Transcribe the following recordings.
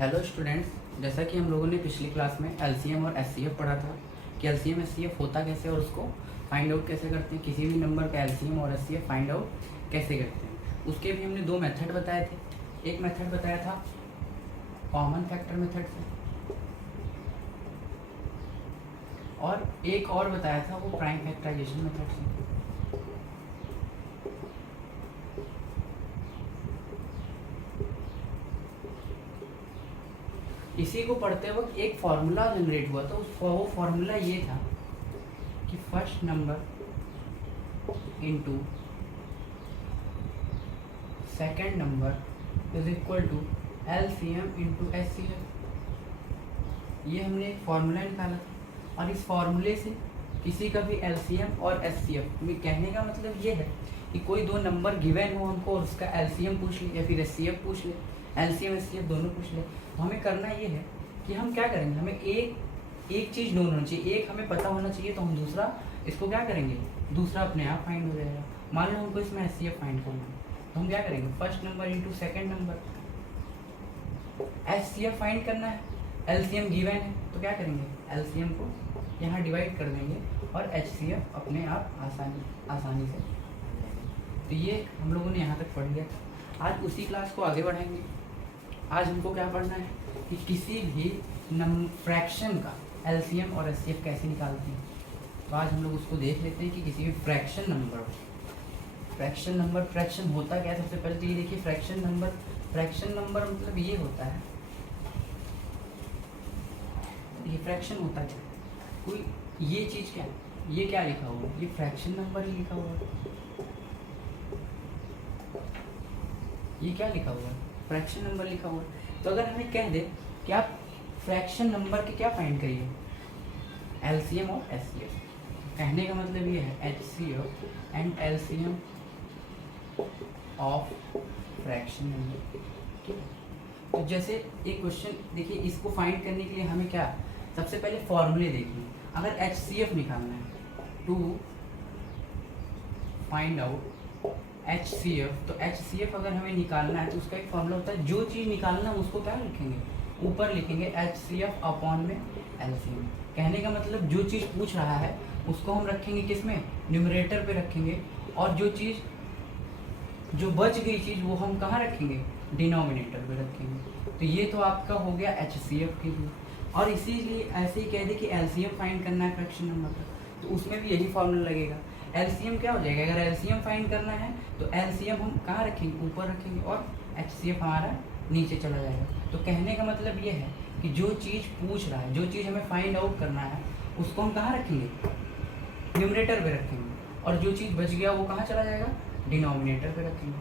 Hello students, जैसा कि हम लोगों ने पिछली क्लास में एलसीएम और एचसीएफ पढ़ा था कि एलसीएम एचसीएफ होता कैसे और उसको फाइंड आउट कैसे करते हैं, किसी भी नंबर का एलसीएम और एचसीएफ फाइंड आउट कैसे करते हैं। उसके भी हमने दो मेथड बताए थे। एक मेथड बताया था कॉमन फैक्टर मेथड से और एक और बताया था वो प्राइम फैक्टराइजेशन मेथड से। इसी को पढ़ते वक्त एक फार्मूला जनरेट हुआ था, वो फार्मूला ये था कि first number into second number is equal to LCM into HCF. ये हमने एक फार्मूला निकाला था और इस फार्मूले से किसी का भी एलसीएम और एचसीएफ में कहने का मतलब ये है कि कोई दो नंबर गिवन हो हमको और उसका एलसीएम पूछ ले या फिर एचसीएफ पूछ ले, एलसीएम एचसीएफ दोनों पूछ ले, तो हमें करना ये है कि हम क्या करेंगे, हमें एक चीज़ नोन होनी चाहिए, एक हमें पता होना चाहिए, तो हम दूसरा इसको क्या करेंगे, दूसरा अपने आप फाइंड हो जाएगा। मान लो हमको इसमें एचसीएफ फाइंड करना है तो हम क्या करेंगे, first number into second number. HCF find करना है, एलसीएम गिवन है तो क्या करेंगे, एलसीएम को यहाँ डिवाइड कर देंगे और एचसीएफ अपने आप आसानी से। तो ये हम लोगों ने यहाँ तक पढ़ लिया था। आज उसी क्लास को आगे बढ़ाएंगे। आज हमको क्या पढ़ना है कि किसी भी फ्रैक्शन का एलसीएम और एचसीएफ कैसे निकालते हैं। तो आज हम लोग उसको देख लेते हैं कि किसी भी फ्रैक्शन नंबर फ्रैक्शन होता क्या है। सबसे पहले तो ये देखिए फ्रैक्शन नंबर मतलब ये होता है, ये फ्रैक्शन होता है कोई ये चीज़ क्या, ये क्या लिखा हुआ है, ये फ्रैक्शन नंबर ही लिखा हुआ है। ये क्या लिखा हुआ है, फ्रैक्शन नंबर लिखा हुआ है। तो अगर हमें कह दे कि आप फ्रैक्शन नंबर के क्या फाइंड करिए, एलसीएम और एचसीएफ, कहने का मतलब ये है HCF and LCM of fraction number. ठीक है, तो जैसे एक क्वेश्चन देखिए, इसको फाइंड करने के लिए हमें क्या, सबसे पहले फॉर्मूले देखिए। अगर एचसीएफ निकालना है टू फाइंड आउट एचसीएफ, तो एचसीएफ अगर हमें निकालना है तो उसका एक फॉर्मूला होता है, जो चीज़ निकालना है उसको क्या लिखेंगे, ऊपर लिखेंगे एचसीएफ अपॉन में एलसीएम। कहने का मतलब जो चीज़ पूछ रहा है उसको हम रखेंगे किस में, न्यूमरेटर पे रखेंगे, और जो चीज़ जो बच गई चीज़ वो हम कहाँ रखेंगे, डिनोमिनेटर पे रखेंगे। तो ये तो आपका हो गया एचसीएफ के लिए। और इसीलिए ऐसे ही कह दे कि एलसीएम फाइंड करना है फ्रैक्शन नंबर का, तो उसमें भी यही फॉर्मूला लगेगा। एलसीएम क्या हो जाएगा, अगर एलसीएम फाइंड करना है तो एलसीएम हम कहाँ रखेंगे, ऊपर रखेंगे, और एचसीएफ हमारा नीचे चला जाएगा। तो कहने का मतलब ये है कि जो चीज़ पूछ रहा है, जो चीज़ हमें फाइंड आउट करना है, उसको हम कहाँ रखेंगे, न्यूमरेटर पे रखेंगे, और जो चीज़ बच गया वो कहाँ चला जाएगा, डिनोमिनेटर पे रखेंगे।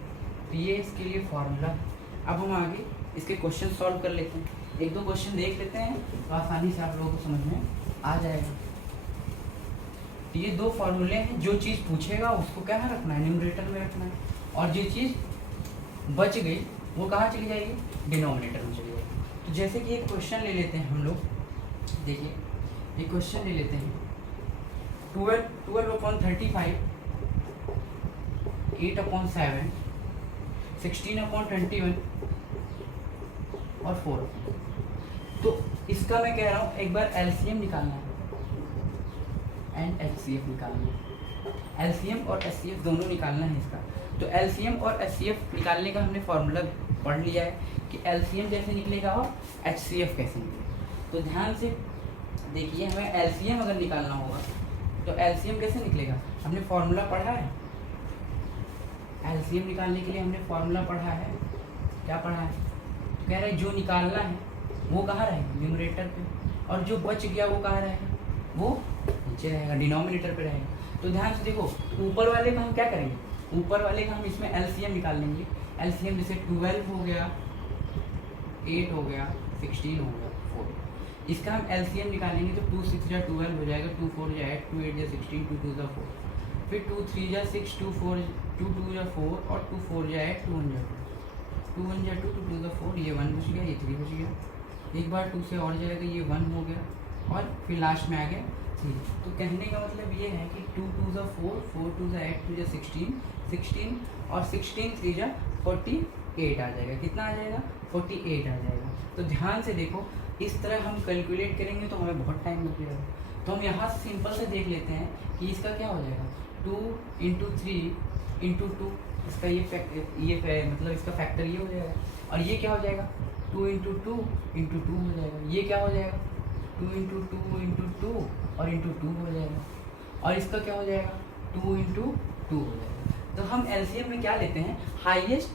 तो ये इसके लिए फॉर्मूला। अब हम आगे इसके क्वेश्चन सॉल्व कर लेते हैं, एक दो क्वेश्चन देख लेते हैं तो आसानी से आप लोगों को समझ में आ जाएगा। तो ये दो फॉर्मूले हैं, जो चीज़ पूछेगा उसको क्या रखना है, न्यूमरेटर में रखना है, और जो चीज़ बच गई वो कहाँ चली जाएगी, डिनोमिनेटर में चली जाएगी। तो जैसे कि एक क्वेश्चन ले लेते हैं हम लोग, देखिए एक क्वेश्चन ले लेते हैं 12/35, 8/7, 16/21 और 4। तो इसका मैं कह रहा हूँ एक बार एलसीएम निकालना है एंड एचसीएफ निकालना है, एलसीएम और एचसीएफ दोनों निकालना है इसका। तो एलसीएम और एचसीएफ निकालने का हमने फॉर्मूला पढ़ लिया है कि एलसीएम कैसे निकलेगा और एचसीएफ कैसे निकलेगा। तो ध्यान से देखिए, हमें एलसीएम अगर निकालना होगा तो एलसीएम कैसे निकलेगा, हमने फॉर्मूला पढ़ा है। एलसीएम निकालने के लिए हमने फॉर्मूला पढ़ा है, क्या पढ़ा है, तो कह रहे हैं जो निकालना है वो कहाँ रहेगा, न्यूमरेटर पे, और जो बच गया वो कहाँ रहेगा, वो नीचे रहेगा, डिनोमिनेटर पे रहेगा। तो ध्यान से देखो, ऊपर वाले का हम क्या करेंगे, ऊपर वाले का हम इसमें एलसीएम निकाल लेंगे। एलसीएम जैसे 12 हो गया, 8 हो गया, 16 हो गया, 4, इसका हम एलसीएम निकालेंगे तो 2 6 जा 12 हो जाएगा, 2 4 जा 8, 2 8 जा 16, 2 2 जा 4, फिर 2 3 जा 6, 2 4 2 2 जा 4, और 2 4 जा 8, 2 1 जा 2, 2 1 जा 2, 2 2 जा 4, ये 1 बच गया, ये 3 बच गया, एक बार 2 से और जाएगा, ये 1 हो गया, और फिर लास्ट में आ गया 3। तो कहने का मतलब ये है कि 2 2 जा 4, 4 2 जा 8, 2 जा 16, 16 और 16 3 जा 40, 48 आ जाएगा। कितना आ जाएगा? 48 आ जाएगा। तो ध्यान से देखो, इस तरह हम कैलकुलेट करेंगे तो हमें बहुत टाइम लगेगा। तो हम यहाँ सिंपल से देख लेते हैं कि इसका क्या हो जाएगा, 2 × 3 × 2, इसका मतलब इसका फैक्टर ये हो जाएगा। और ये क्या हो जाएगा, 2 × 2 × 2 हो जाएगा। ये क्या हो जाएगा, 2 × 2 × 2 और × 2 हो जाएगा। और इसका क्या हो जाएगा, 2 × 2 हो जाएगा। तो हम एलसीएम में क्या लेते हैं, हाईएस्ट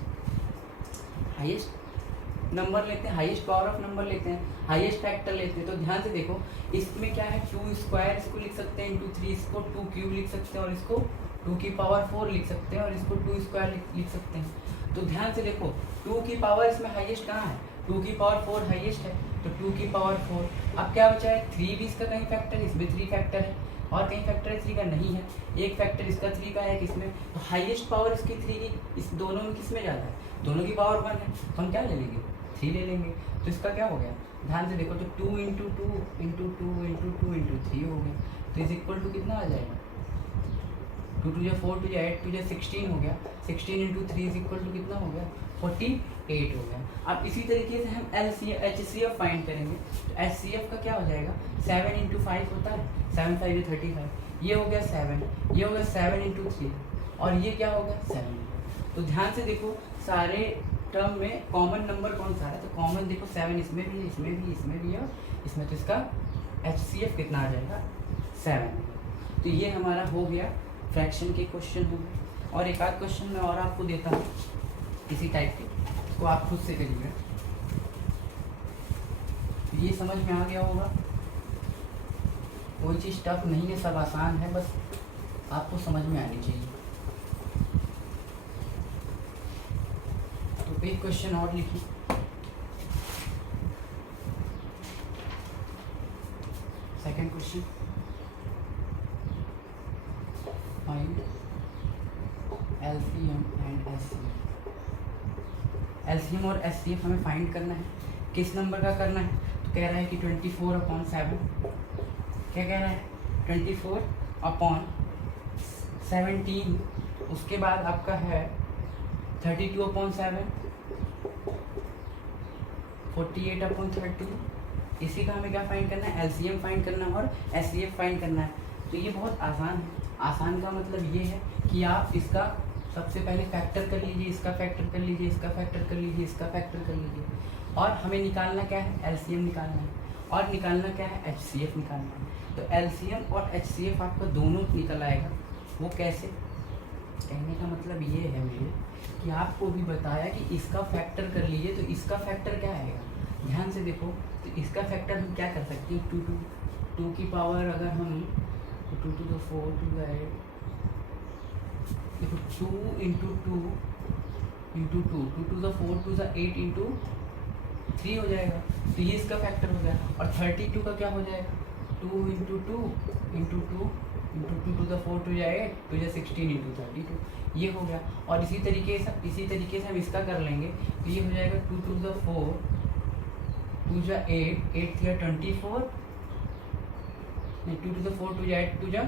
नंबर लेते हैं, हाईएस्ट पावर ऑफ नंबर लेते हैं, हाईएस्ट फैक्टर लेते हैं। तो ध्यान से देखो, इसमें क्या है, 2² इसको लिख सकते हैं, × 3 इसको 2³ लिख सकते हैं, और इसको 2 की पावर 4 लिख सकते हैं, और इसको 2² लिख सकते हैं। तो ध्यान से देखो, 2 की पावर इसमें हाईएस्ट कहाँ है, 2 की पावर 4 हाईएस्ट है, तो 2 की पावर 4। अब क्या बचा है, 3 भी इसका कहीं फैक्टर है, इसमें 3 फैक्टर है, और कहीं फैक्टर 3 का नहीं है, एक फैक्टर इसका 3 का है, किसमें, तो हाईएस्ट पावर इसकी 3 की, इस दोनों में किसमें ज़्यादा है, दोनों की पावर 1 है, तो हम क्या ले लेंगे, 3 ले लेंगे। तो इसका क्या हो गया, ध्यान से देखो, तो 2 × 2 × 2 × 2 × 3 हो गया। तो इज इक्वल टू कितना आ जाएगा, 2 × 2 = 4, 2 × 8 2 × 16 हो गया। 16 × 3 इज इक्वल टू कितना हो गया, 48 हो गया। अब इसी तरीके से हम HCF फाइंड करेंगे। तो HCF का क्या हो जाएगा, 7 × 5 होता है, 7 × 5 = 35, ये हो गया 7, ये हो गया 7 × 3, और ये क्या होगा 7। तो ध्यान से देखो, सारे टर्म में कॉमन नंबर कौन सा है, तो कॉमन देखो 7 इसमें भी है, इसमें भी, इसमें भी है, इसमें। तो इसका HCF कितना आ जाएगा, 7। तो ये हमारा हो गया, फ्रैक्शन के क्वेश्चन हो गए। और एक आध क्वेश्चन मैं और आपको देता हूँ इसी टाइप के, तो आप खुद से करिएगा। ये समझ में आ गया होगा, कोई चीज़ टफ नहीं है, सब आसान है, बस आपको समझ में आनी चाहिए। तो एक क्वेश्चन और लिखिए, second question, find LCM and HCF। LCM और HCF हमें फाइंड करना है, किस नंबर का करना है, तो कह रहा है कि 24/7, क्या कह रहा है, 24/17, उसके बाद आपका है 32/7, 48/13। इसी का हमें क्या फाइंड करना है, LCM फाइंड करना है और HCF फाइंड करना है। तो ये बहुत आसान है। आसान का मतलब ये है कि आप इसका सबसे पहले फैक्टर कर लीजिए, इसका फैक्टर कर लीजिए, इसका फैक्टर कर लीजिए, इसका फैक्टर कर लीजिए, और हमें निकालना क्या है, LCM निकालना है, और निकालना क्या है, HCF निकालना है। तो LCM और HCF आपका दोनों निकल आएगा। वो कैसे, कहने का मतलब ये है मेरे कि आपको भी बताया कि इसका फैक्टर कर लीजिए, तो इसका फैक्टर क्या आएगा, ध्यान से देखो। तो इसका फैक्टर हम क्या कर सकते हैं, 2 की पावर अगर हम 2 to the 4 to the 8, देखो 2 × 2 × 2 2 to the 4 to the 8 × 3 हो जाएगा। तो ये इसका फैक्टर हो गया। और 32 का क्या हो जाएगा, 2 × 2 × 2 × 2 to the 4 to the 8 to the 16 × 32, ये हो गया। और इसी तरीके से हम इसका कर लेंगे, तो ये हो जाएगा 2 to the 4 to the 8 8 × 24, 2 to the 4 to the 8 to the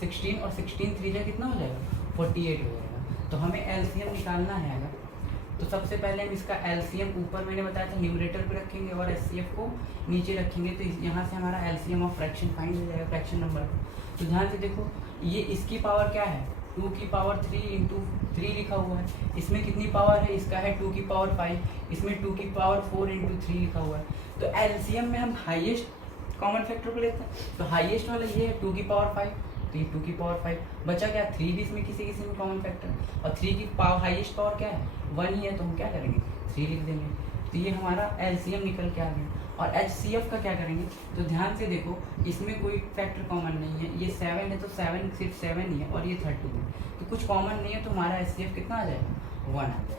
16, और 16 3 जा कितना हो जाएगा, 48 हो जाएगा। तो हमें LCM निकालना है अगर, तो सबसे पहले हम इसका LCM ऊपर मैंने बताया था न्यूमरेटर पे रखेंगे और HCF को नीचे रखेंगे। तो यहाँ से हमारा LCM ऑफ फ्रैक्शन फाइंड हो जाएगा, फ्रैक्शन नंबर। तो ध्यान से देखो, ये इसकी पावर क्या है, 2 की पावर 3 × 3 लिखा हुआ है। इसमें कितनी पावर है, इसका है 2 की पावर 5, इसमें 2 की पावर 4 × 3 लिखा हुआ है। तो LCM में हम हाईएस्ट कॉमन फैक्टर को लेते हैं, तो हाईएस्ट वाला ये है 2 की पावर 5, तो ये 2 की पावर 5 बचा क्या, 3 भी इसमें किसी में कॉमन फैक्टर, और 3 की पावर हाईएस्ट पावर क्या है, 1 ही है, तो हम क्या करेंगे, 3 लिख देंगे। तो ये हमारा LCM निकल के आ गया। और HCF का क्या करेंगे, तो ध्यान से देखो, इसमें कोई फैक्टर कॉमन नहीं है, ये 7 है, तो 7 सिर्फ 7 ही है, और ये 13 है, तो कुछ कॉमन नहीं है, तो हमारा HCF कितना आ जाएगा, 1 आ जाएगा।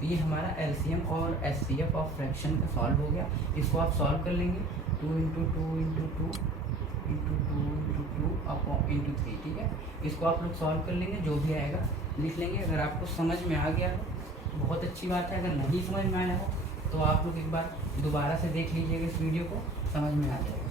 तो ये हमारा LCM और HCF ऑफ फ्रैक्शन का सॉल्व हो गया। इसको आप सॉल्व कर लेंगे, 2 × 2 × 2 × 2 × 3, ठीक है। इसको आप लोग सॉल्व कर लेंगे, जो भी आएगा लिख लेंगे। अगर आपको समझ में आ गया हो तो बहुत अच्छी बात है, अगर नहीं समझ में आया हो तो आप लोग एक बार दोबारा से देख लीजिएगा इस वीडियो को, समझ में आ जाएगा।